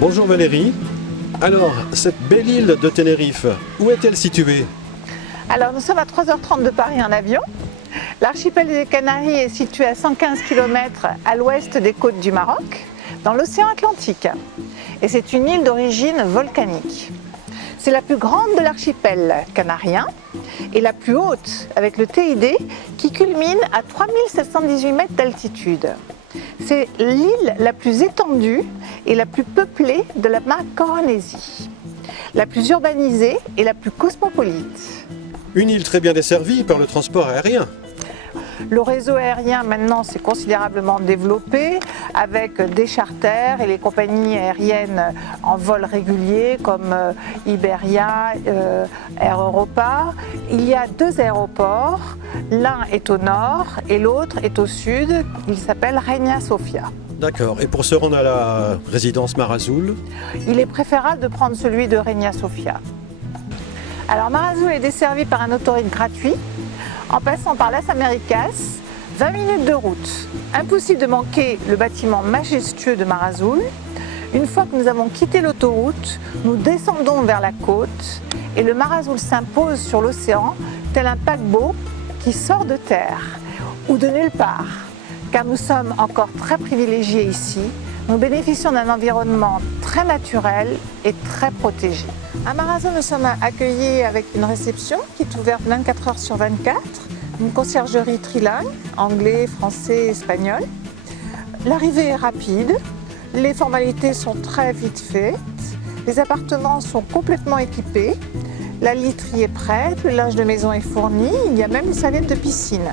Bonjour Valérie. Alors, cette belle île de Tenerife, où est-elle située? Alors nous sommes à 3h30 de Paris en avion. L'archipel des Canaries est situé à 115 km à l'ouest des côtes du Maroc, dans l'océan Atlantique. Et c'est une île d'origine volcanique. C'est la plus grande de l'archipel canarien et la plus haute avec le TID qui culmine à 3718 mètres d'altitude. C'est l'île la plus étendue et la plus peuplée de la Macaronésie, la plus urbanisée et la plus cosmopolite. Une île très bien desservie par le transport aérien. Le réseau aérien maintenant s'est considérablement développé avec des charters et les compagnies aériennes en vol régulier comme Iberia, Air Europa. Il y a 2 aéroports, l'un est au nord et l'autre est au sud, il s'appelle Reina Sofia. D'accord, et pour se rendre à la résidence Mar Azul? Il est préférable de prendre celui de Reina Sofia. Alors Mar Azul est desservi par un autoroute gratuit en passant par Las Américas, 20 minutes de route. Impossible de manquer le bâtiment majestueux de Mar Azul. Une fois que nous avons quitté l'autoroute, nous descendons vers la côte et le Mar Azul s'impose sur l'océan tel un paquebot qui sort de terre ou de nulle part. Car nous sommes encore très privilégiés ici. Nous bénéficions d'un environnement très naturel et très protégé. À Mar Azul, nous sommes accueillis avec une réception qui est ouverte 24 heures sur 24, une conciergerie trilingue, anglais, français, espagnol. L'arrivée est rapide, les formalités sont très vite faites, les appartements sont complètement équipés, la literie est prête, le linge de maison est fourni, il y a même une serviette de piscine.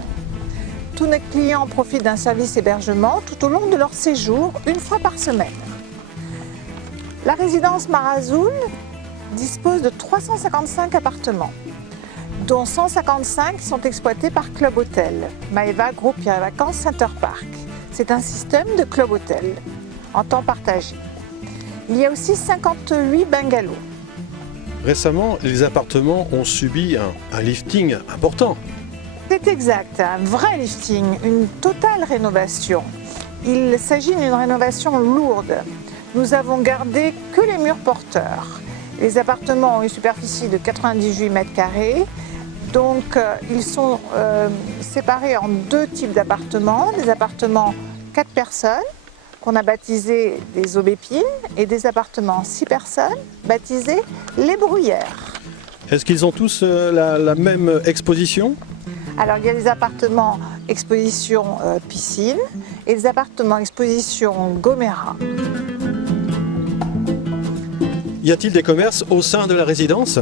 Tous nos clients profitent d'un service hébergement tout au long de leur séjour, une fois par semaine. La résidence Mar Azul dispose de 355 appartements, dont 155 sont exploités par Club Hôtel, Maeva Groupe Pierre et Vacances Center Park. C'est un système de club hôtel en temps partagé. Il y a aussi 58 bungalows. Récemment, les appartements ont subi un lifting important. C'est exact, un vrai lifting, une totale rénovation. Il s'agit d'une rénovation lourde. Nous avons gardé que les murs porteurs. Les appartements ont une superficie de 98 mètres carrés, donc ils sont séparés en 2 types d'appartements. Des appartements 4 personnes, qu'on a baptisés des aubépines, et des appartements 6 personnes, baptisés les bruyères. Est-ce qu'ils ont tous la même exposition? Alors il y a des appartements exposition piscine et des appartements exposition Gomera. Y a-t-il des commerces au sein de la résidence?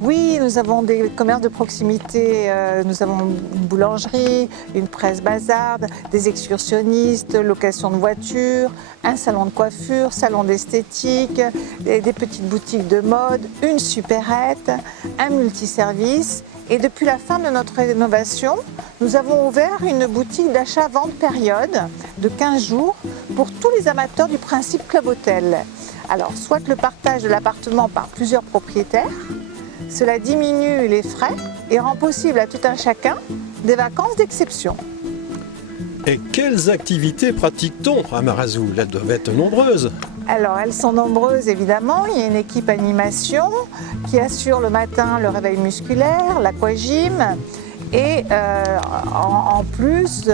Oui, nous avons des commerces de proximité, nous avons une boulangerie, une presse bazarde, des excursionnistes, location de voitures, un salon de coiffure, salon d'esthétique, des petites boutiques de mode, une supérette, un multiservice. Et depuis la fin de notre rénovation, nous avons ouvert une boutique d'achat-vente période de 15 jours pour tous les amateurs du principe Club Hôtel. Alors, soit le partage de l'appartement par plusieurs propriétaires, cela diminue les frais et rend possible à tout un chacun des vacances d'exception. Et quelles activités pratique-t-on à Mar Azul? Elles doivent être nombreuses. Alors, elles sont nombreuses évidemment. Il y a une équipe animation qui assure le matin le réveil musculaire, l'aquagym et en plus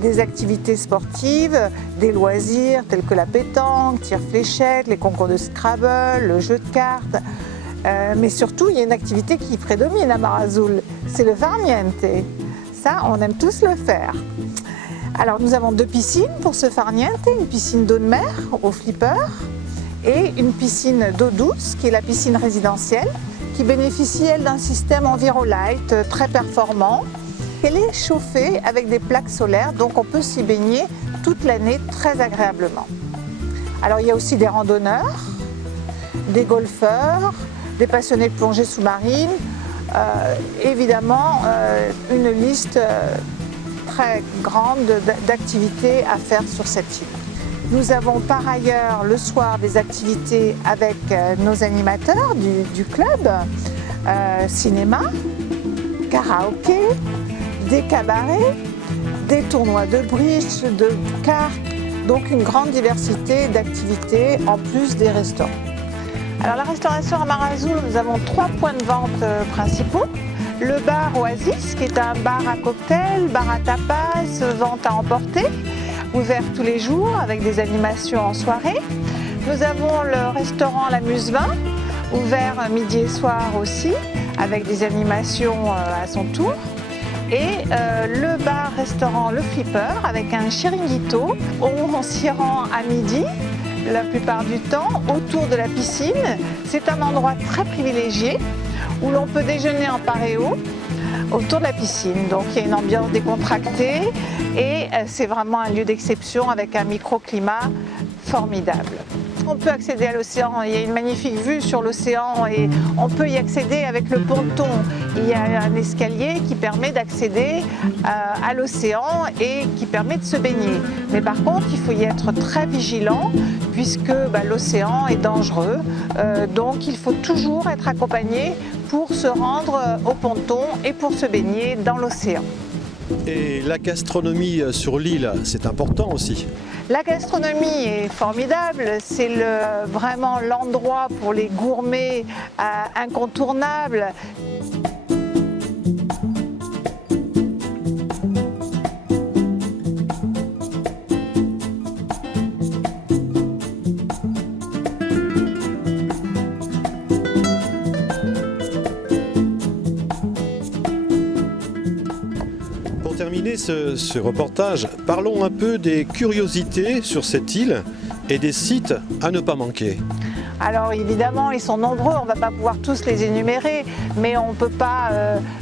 des activités sportives, des loisirs tels que la pétanque, tir-fléchette, les concours de Scrabble, le jeu de cartes. Mais surtout, il y a une activité qui prédomine à Mar Azul, c'est le farniente. Ça, on aime tous le faire. Alors, nous avons 2 piscines pour ce farniente, une piscine d'eau de mer au flipper et une piscine d'eau douce, qui est la piscine résidentielle, qui bénéficie, elle, d'un système Envirolight très performant. Elle est chauffée avec des plaques solaires, donc on peut s'y baigner toute l'année très agréablement. Alors, il y a aussi des randonneurs, des golfeurs, des passionnés de plongée sous-marine, évidemment une liste très grande d'activités à faire sur cette île. Nous avons par ailleurs le soir des activités avec nos animateurs du club, cinéma, karaoké, des cabarets, des tournois de bridge, de cartes, Donc une grande diversité d'activités en plus des restaurants. Alors la restauration à Marazou, nous avons 3 points de vente principaux. Le bar Oasis, qui est un bar à cocktails, bar à tapas, vente à emporter, ouvert tous les jours avec des animations en soirée. Nous avons le restaurant La Musevin, ouvert midi et soir aussi, avec des animations à son tour. Et le bar-restaurant Le Flipper, avec un chiringuito, où on s'y rend à midi, la plupart du temps, autour de la piscine. C'est un endroit très privilégié, où l'on peut déjeuner en paréo, autour de la piscine. Donc il y a une ambiance décontractée et c'est vraiment un lieu d'exception avec un microclimat formidable. On peut accéder à l'océan, il y a une magnifique vue sur l'océan et on peut y accéder avec le ponton. Il y a un escalier qui permet d'accéder à l'océan et qui permet de se baigner. Mais par contre, il faut y être très vigilant puisque l'océan est dangereux. Donc il faut toujours être accompagné pour se rendre au ponton et pour se baigner dans l'océan. Et la gastronomie sur l'île, c'est important aussi. La gastronomie est formidable, c'est vraiment l'endroit pour les gourmets incontournables. Pour terminer ce reportage, parlons un peu des curiosités sur cette île et des sites à ne pas manquer. Alors évidemment, ils sont nombreux, on ne va pas pouvoir tous les énumérer, mais on ne peut pas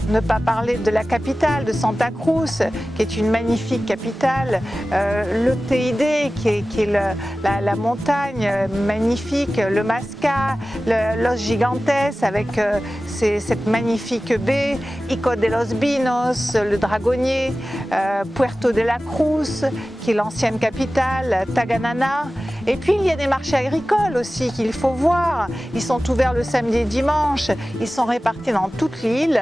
ne pas parler de la capitale, de Santa Cruz, qui est une magnifique capitale, le TID, qui est la montagne magnifique, le Masca, Los Gigantes, avec cette magnifique baie, Ico de los Vinos, le Dragonnier, Puerto de la Cruz, qui est l'ancienne capitale, Taganana. Et puis il y a des marchés agricoles aussi qu'il faut voir. Ils sont ouverts le samedi et dimanche, ils sont répartis dans toute l'île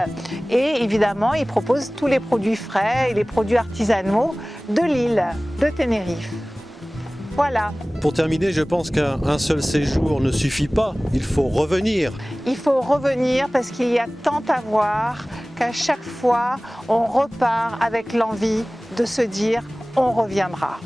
et évidemment ils proposent tous les produits frais et les produits artisanaux de l'île de Tenerife. Voilà. Pour terminer, je pense qu'un seul séjour ne suffit pas, il faut revenir. Il faut revenir parce qu'il y a tant à voir qu'à chaque fois on repart avec l'envie de se dire on reviendra.